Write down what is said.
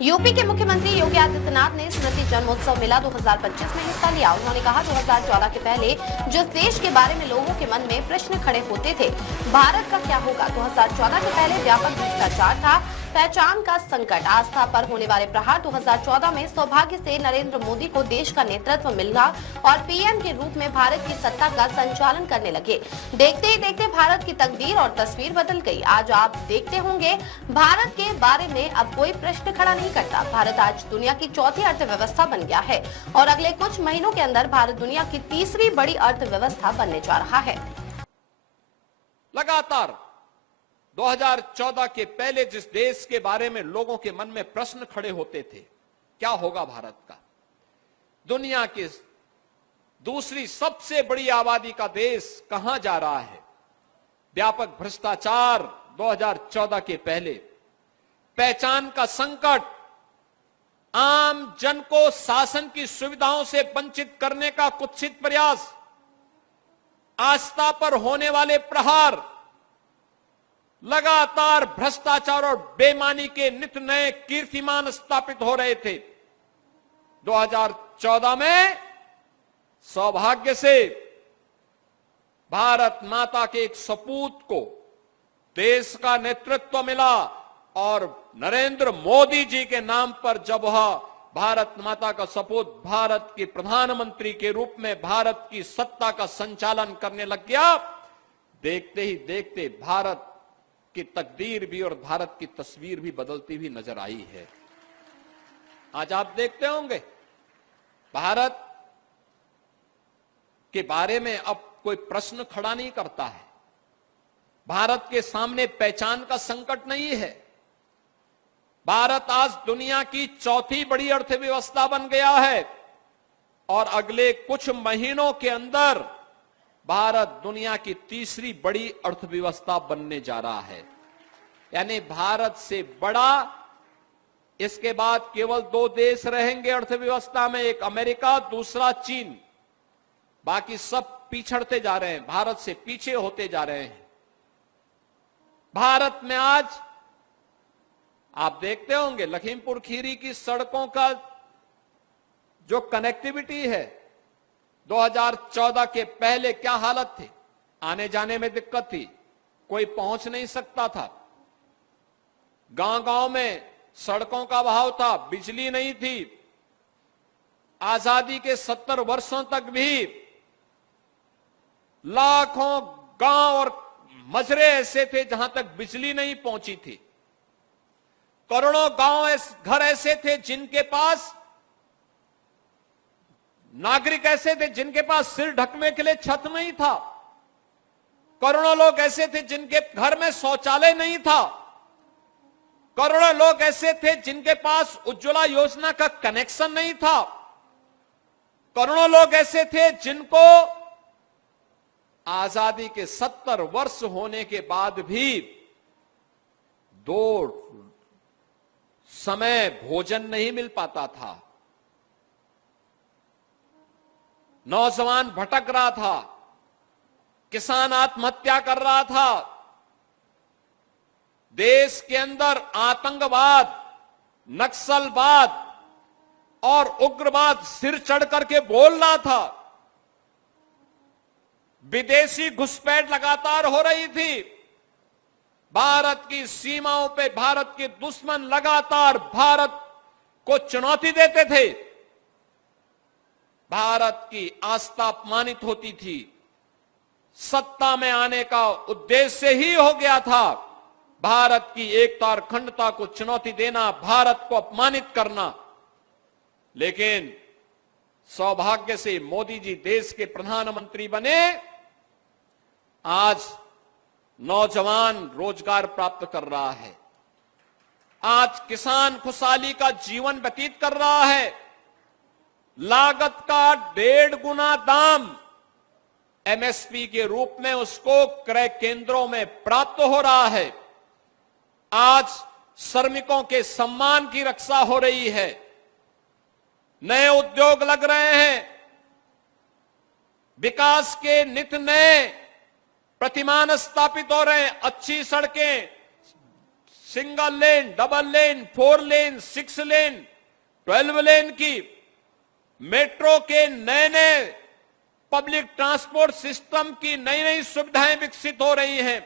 UP के मुख्यमंत्री योगी आदित्यनाथ ने स्मृति जन्मोत्सव मेला 2025 में हिस्सा लिया। उन्होंने कहा 2014 के पहले जिस देश के बारे में लोगों के मन में प्रश्न खड़े होते थे, भारत का क्या होगा। 2014 के पहले व्यापक भ्रष्टाचार था, पहचान का संकट, आस्था पर होने वाले प्रहार। 2014 में सौभाग्य से नरेंद्र मोदी को देश का नेतृत्व मिला और पीएम के रूप में भारत की सत्ता का संचालन करने लगे। देखते ही देखते भारत की तकदीर और तस्वीर बदल गई। आज आप देखते होंगे भारत के बारे में अब कोई प्रश्न खड़ा नहीं करता। भारत आज दुनिया की चौथी अर्थव्यवस्था बन गया है और अगले कुछ महीनों के अंदर भारत दुनिया की तीसरी बड़ी अर्थव्यवस्था बनने जा रहा है। लगातार 2014 के पहले जिस देश के बारे में लोगों के मन में प्रश्न खड़े होते थे, क्या होगा भारत का, दुनिया की दूसरी सबसे बड़ी आबादी का देश कहां जा रहा है, व्यापक भ्रष्टाचार 2014 के पहले, पहचान का संकट, आम जन को शासन की सुविधाओं से वंचित करने का कुत्सित प्रयास, आस्था पर होने वाले प्रहार, लगातार भ्रष्टाचार और बेईमानी के नित नए कीर्तिमान स्थापित हो रहे थे। 2014 में सौभाग्य से भारत माता के एक सपूत को देश का नेतृत्व मिला और नरेंद्र मोदी जी के नाम पर जब वह भारत माता का सपूत भारत के प्रधानमंत्री के रूप में भारत की सत्ता का संचालन करने लग गया, देखते ही देखते भारत की तकदीर भी और भारत की तस्वीर भी बदलती हुई नजर आई है। आज आप देखते होंगे भारत के बारे में अब कोई प्रश्न खड़ा नहीं करता है। भारत के सामने पहचान का संकट नहीं है। भारत आज दुनिया की चौथी बड़ी अर्थव्यवस्था बन गया है और अगले कुछ महीनों के अंदर भारत दुनिया की तीसरी बड़ी अर्थव्यवस्था बनने जा रहा है। यानी भारत से बड़ा इसके बाद केवल दो देश रहेंगे अर्थव्यवस्था में, एक अमेरिका, दूसरा चीन। बाकी सब पिछड़ते जा रहे हैं, भारत से पीछे होते जा रहे हैं। भारत में आज आप देखते होंगे लखीमपुर खीरी की सड़कों का जो कनेक्टिविटी है, 2014 के पहले क्या हालत थी, आने जाने में दिक्कत थी, कोई पहुंच नहीं सकता था, गांव गांव में सड़कों का अभाव था, बिजली नहीं थी। आजादी के 70 वर्षों तक भी लाखों गांव और मजरे ऐसे थे जहां तक बिजली नहीं पहुंची थी। करोड़ों गांव घर ऐसे थे जिनके पास नागरिक ऐसे थे जिनके पास सिर ढकने के लिए छत नहीं था। करोड़ों लोग ऐसे थे जिनके घर में शौचालय नहीं था। करोड़ों लोग ऐसे थे जिनके पास उज्ज्वला योजना का कनेक्शन नहीं था। करोड़ों लोग ऐसे थे जिनको आजादी के 70 वर्ष होने के बाद भी 2 समय भोजन नहीं मिल पाता था। नौजवान भटक रहा था, किसान आत्महत्या कर रहा था, देश के अंदर आतंकवाद, नक्सलवाद और उग्रवाद सिर चढ़ करके बोल रहा था। विदेशी घुसपैठ लगातार हो रही थी। भारत की सीमाओं पे भारत के दुश्मन लगातार भारत को चुनौती देते थे। भारत की आस्था अपमानित होती थी। सत्ता में आने का उद्देश्य ही हो गया था भारत की एकता और अखंडता को चुनौती देना, भारत को अपमानित करना। लेकिन सौभाग्य से मोदी जी देश के प्रधानमंत्री बने। आज नौजवान रोजगार प्राप्त कर रहा है। आज किसान खुशहाली का जीवन व्यतीत कर रहा है। लागत का 1.5 गुना दाम एमएसपी के रूप में उसको क्रय केंद्रों में प्राप्त हो रहा है। आज श्रमिकों के सम्मान की रक्षा हो रही है। नए उद्योग लग रहे हैं। विकास के नित नए प्रतिमान स्थापित हो रहे हैं। अच्छी सड़कें, सिंगल लेन, डबल लेन, 4 लेन, 6 लेन, 12 लेन की मेट्रो के नए नए पब्लिक ट्रांसपोर्ट सिस्टम की नई नई सुविधाएं विकसित हो रही हैं।